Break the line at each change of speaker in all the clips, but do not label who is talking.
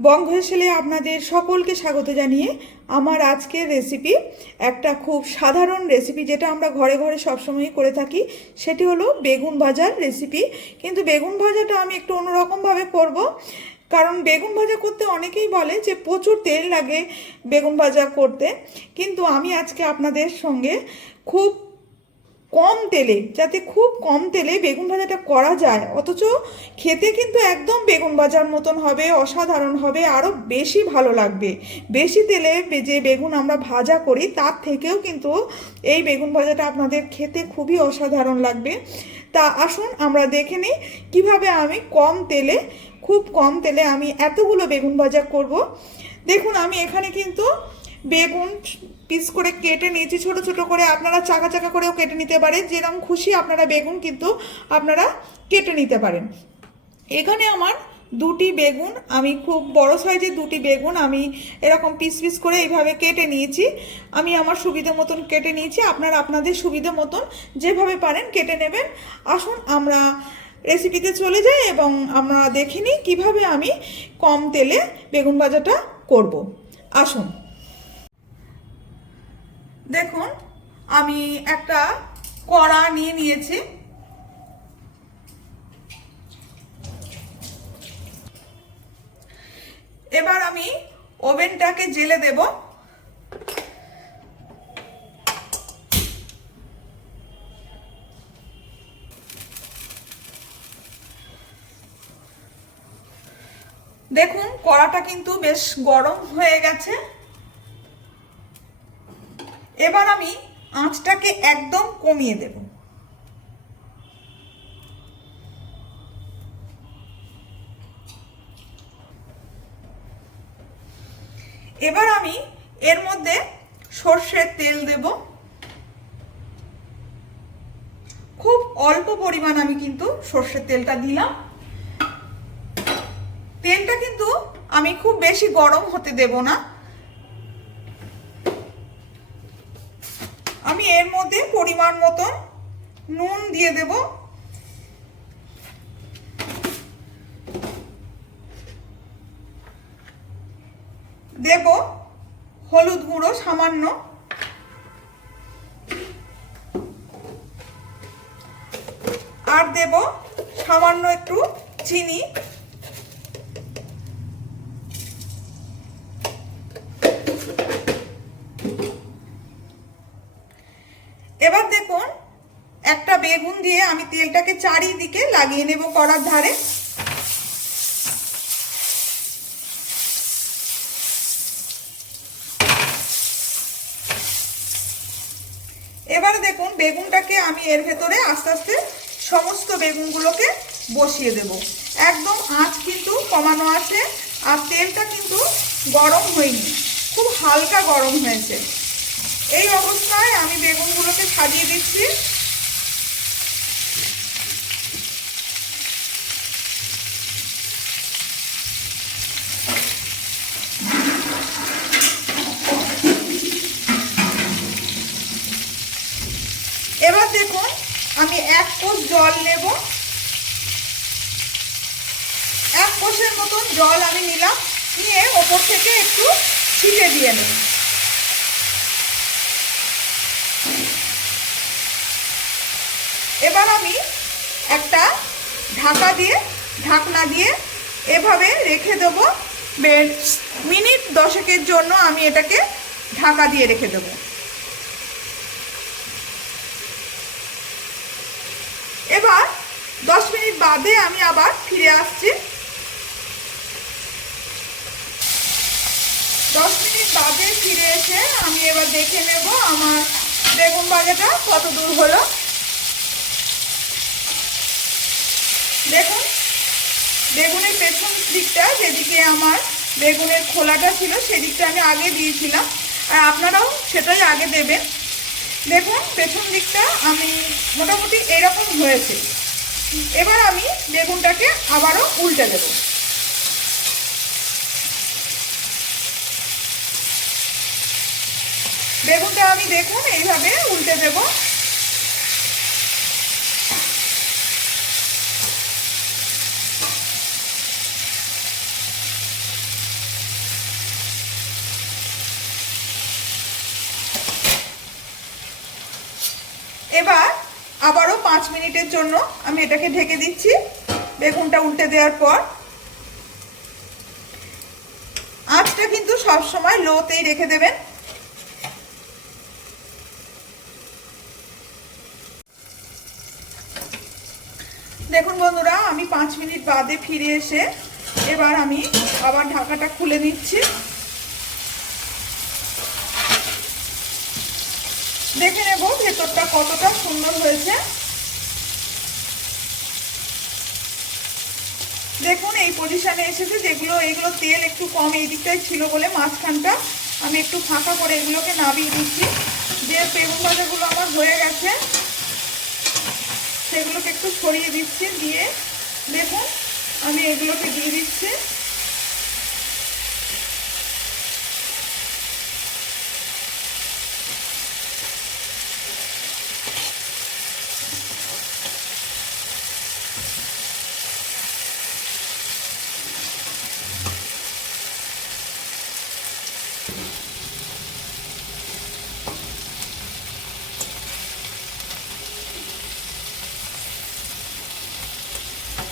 বঙ্গ হেসেলে আপনাদের সকলকে স্বাগত জানিয়ে আমার আজকের রেসিপি একটা খুব সাধারণ রেসিপি যেটা আমরা ঘরে ঘরে সবসময়ই করে থাকি, সেটি হলো বেগুন ভাজার রেসিপি কিন্তু বেগুন ভাজাটা আমি একটু অন্যরকমভাবে করব, কারণ বেগুন ভাজা করতে অনেকেই বলে যে প্রচুর তেল লাগে বেগুন ভাজা করতে। কিন্তু আমি আজকে আপনাদের সঙ্গে খুব কম তেলে, যাতে খুব কম তেলে বেগুন ভাজাটা করা যায়। অথচ খেতে কিন্তু একদম বেগুন ভাজার মতন হবে, অসাধারণ হবে আরও বেশি ভালো লাগবে। বেশি তেলে যে বেগুন আমরা ভাজা করি, তার থেকেও কিন্তু এই বেগুন ভাজাটা আপনাদের খেতে খুবই অসাধারণ লাগবে। তা আসুন আমরা দেখে নিই, কীভাবে আমি কম তেলে, খুব কম তেলে আমি এতগুলো বেগুন ভাজা করব। দেখুন, আমি এখানে কিন্তু বেগুন পিস করে কেটে নিয়েছি, ছোট ছোট করে। আপনারা চাকা চাকা করেও কেটে নিতে পারেন। যেরকম খুশি আপনারা বেগুন কিন্তু আপনারা কেটে নিতে পারেন। এখানে আমার দুটি বেগুন, আমি খুব বড় সাইজের দুটি বেগুন, আমি এরকম পিস পিস করে এইভাবে কেটে নিয়েছি। আমি আমার সুবিধা মতন কেটে নিয়েছি। আপনারা আপনাদের সুবিধা মতন যেভাবে পারেন কেটে নেবেন। আসুন, আমরা রেসিপিতে চলে যাই এবং আমরা দেখে নিই কীভাবে আমি কম তেলে বেগুন ভাজাটা করব। আসুন। দেখুন, আমি একটা কড়া নিয়ে নিয়েছি। এবার আমি ওভেনটাকে জেলে দেব। দেখুন, কড়াটা কিন্তু বেশ গরম হয়ে গেছে। এবার আমি আঁচটাকে একদম কমিয়ে দেব। এবার আমি এর মধ্যে সর্ষের তেল দেব। খুব অল্প পরিমাণ আমি কিন্তু সর্ষের তেলটা দিলাম। তেলটা কিন্তু আমি খুব বেশি গরম হতে দেব না। এর মধ্যে পরিমাণ মতন নুন দিয়ে দেব। দেব হলুদ গুঁড়ো সামান্য। আর দেব সামান্য একটু চিনি এবার দেখুন একটা বেগুন দিয়ে আমি তেলটাকে চারিদিকে লাগিয়ে নেব কড়ার ধারে। এবারে দেখুন, বেগুনটাকে আমি এর ভেতরে আস্তে আস্তে সমস্ত বেগুনগুলোকে বসিয়ে দেব। একদম আঁচ কিন্তু কমানো আছে আর তেলটা কিন্তু গরম হয়নি, খুব হালকা গরম হয়েছে। এই অবস্থায় আমি বেগুনগুলোকে সাজিয়ে দিচ্ছি এবার দেখুন আমি কোষ জল নেব। এক কোষের মতন জল আমি নিলাম। নিয়ে ওপর থেকে একটু ছিটে দিয়ে নেব। এবার আমি একটা ঢাকা দিয়ে, ঢাকনা দিয়ে এভাবে রেখে দেব। মিনিট দশেকের জন্য আমি এটাকে ঢাকা দিয়ে রেখে দেব। এবার দশ মিনিট বাদে আমি আবার ফিরে আসছি। দশ মিনিট বাদে ফিরে এসে আমি এবার দেখে নেব আমার বেগুন ভাজাটা কত দূর হলো। দেখুন, বেগুনের পেছন দিকটা যেদিকে আমার বেগুনের খোলাটা ছিল সেদিকটা আমি আগে দিয়েছিলাম। আর আপনারাও সেটাই আগে দেবেন। দেখুন, পেছন দিকটা আমি মোটামুটি এরকম হয়েছে। এবার আমি বেগুনটাকে আবারও উল্টে দেব। বেগুনটা আমি দেখুন, এইভাবে উল্টে দেবো এবার আবারও পাঁচ মিনিটের জন্য আমি এটাকে ঢেকে দিচ্ছি। বেগুনটা উল্টে দেওয়ার পর। আঁচটা কিন্তু সব সময় লোতেই রেখে দেবেন। দেখুন বন্ধুরা, আমি পাঁচ মিনিট বাদে ফিরে এসে এবার আমি আবার ঢাকাটা খুলে নিচ্ছি। দেখে নেব ভেতরটা কতটা সুন্দর হয়েছে। দেখুন, এই পজিশানে এসেছে যেগুলো এগুলো তেল একটু কম এই দিকটাই ছিল বলে মাঝখানটা। আমি একটু ফাঁকা করে এগুলোকে নাবিয়ে দিচ্ছি। যে বেগুন ভাজাগুলো আমার হয়ে গেছে, সেগুলোকে একটু ছড়িয়ে দিচ্ছি। দিয়ে দেখুন, আমি এগুলোকে দিয়ে দিচ্ছি।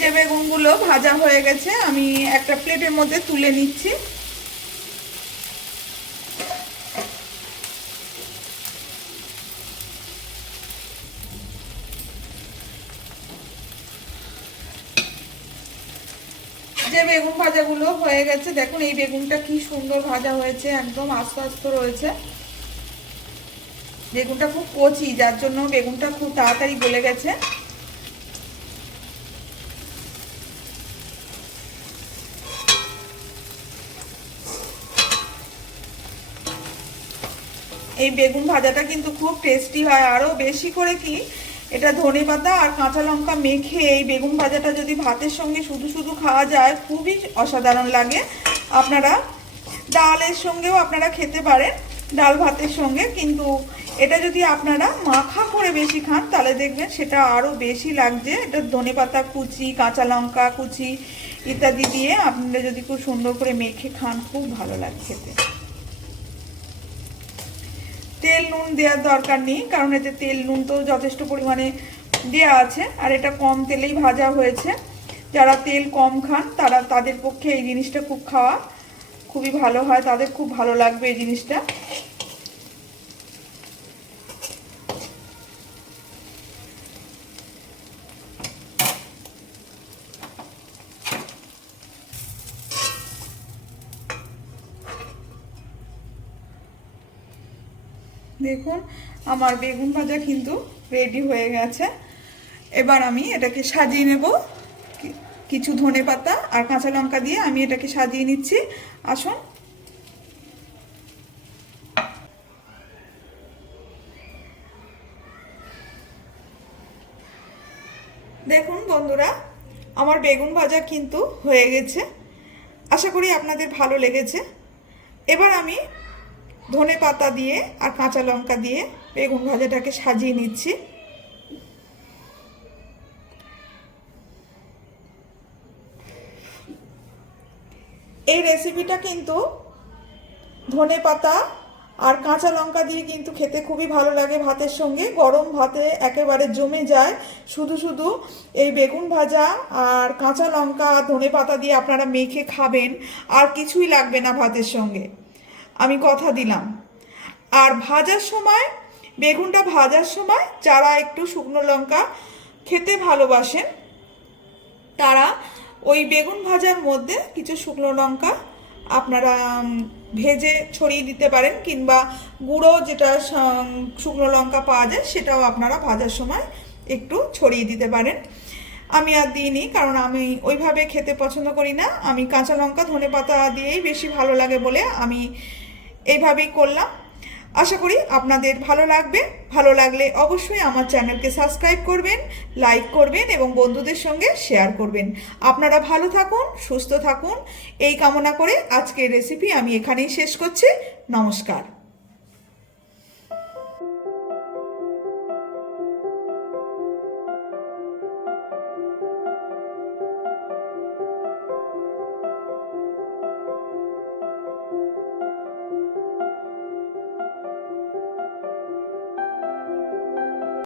যে বেগুনগুলো ভাজা হয়ে গেছে, আমি একটা প্লেটের মধ্যে তুলে নিচ্ছি। যে বেগুন ভাজাগুলো হয়ে গেছে, দেখুন এই বেগুনটা কি সুন্দর ভাজা হয়েছে, একদম আস্ত আস্ত রয়েছে। বেগুনটা খুব কচি, যার জন্য বেগুনটা খুব তাড়াতাড়ি গলে গেছে। এই বেগুন ভাজাটা কিন্তু খুব টেস্টি হয়। আরও বেশি করে কি, এটা ধনে পাতা আর কাঁচা লঙ্কা মেখে এই বেগুন ভাজাটা যদি ভাতের সঙ্গে শুধু শুধু খাওয়া যায়, খুবই অসাধারণ লাগে। আপনারা ডালের সঙ্গেও আপনারা খেতে পারেন, ডাল ভাতের সঙ্গে। কিন্তু এটা যদি আপনারা মাখা করে বেশি খান, তাহলে দেখবেন সেটা আরও বেশি লাগছে। এটা ধনে পাতা কুচি, কাঁচা লঙ্কা কুচি ইত্যাদি দিয়ে আপনারা যদি খুব সুন্দর করে মেখে খান, খুব ভালো লাগে খেতে। তেল নুন দেওয়ার দরকার নেই, কারণ এতে তেল নুন তো যথেষ্ট পরিমাণে দেওয়া আছে, আর এটা কম তেলেই ভাজা হয়েছে। যারা তেল কম খান, তারা তাদের পক্ষে এই জিনিসটা খুব খাওয়া খুবই ভালো হয়, তাদের খুব ভালো লাগবে এই জিনিসটা। দেখুন, আমার বেগুন ভাজা কিন্তু রেডি হয়ে গেছে। এবার আমি এটাকে সাজিয়ে নেব। কিছু ধনে পাতা আর কাঁচা লঙ্কা দিয়ে আমি এটাকে সাজিয়ে নিচ্ছি। আসুন। দেখুন বন্ধুরা, আমার বেগুন ভাজা কিন্তু হয়ে গেছে। আশা করি আপনাদের ভালো লেগেছে। এবার আমি ধনে পাতা দিয়ে আর কাঁচা লঙ্কা দিয়ে বেগুন ভাজাটাকে সাজিয়ে নিচ্ছি। এই রেসিপিটা কিন্তু ধনে পাতা আর কাঁচা লঙ্কা দিয়ে কিন্তু খেতে খুবই ভালো লাগে ভাতের সঙ্গে। গরম ভাতে একেবারে জমে যায়। শুধু শুধু এই বেগুন ভাজা আর কাঁচা লঙ্কা, ধনে পাতা দিয়ে আপনারা মেখে খাবেন। আর কিছুই লাগবে না ভাতের সঙ্গে। আমি কথা দিলাম। আর ভাজার সময়, বেগুনটা ভাজার সময় যারা একটু শুকনো লঙ্কা খেতে ভালোবাসেন, তারা ওই বেগুন ভাজার মধ্যে কিছু শুকনো লঙ্কা আপনারা ভেজে ছড়িয়ে দিতে পারেন কিংবা গুঁড়ো যেটা শুকনো লঙ্কা পাওয়া যায় সেটাও আপনারা ভাজার সময় একটু ছড়িয়ে দিতে পারেন। আমি আর দিইনি কারণ আমি ওইভাবে খেতে পছন্দ করি না। আমি কাঁচা লঙ্কা ধনে পাতা দিয়েই বেশি ভালো লাগে বলে আমি এইভাবেই করলাম। আশা করি আপনাদের ভালো লাগবে। ভালো লাগলে অবশ্যই আমার চ্যানেলকে সাবস্ক্রাইব করবেন, লাইক করবেন এবং বন্ধুদের সঙ্গে শেয়ার করবেন। আপনারা ভালো থাকুন, সুস্থ থাকুন। এই কামনা করে আজকের রেসিপি আমি এখানেই শেষ করছি। নমস্কার।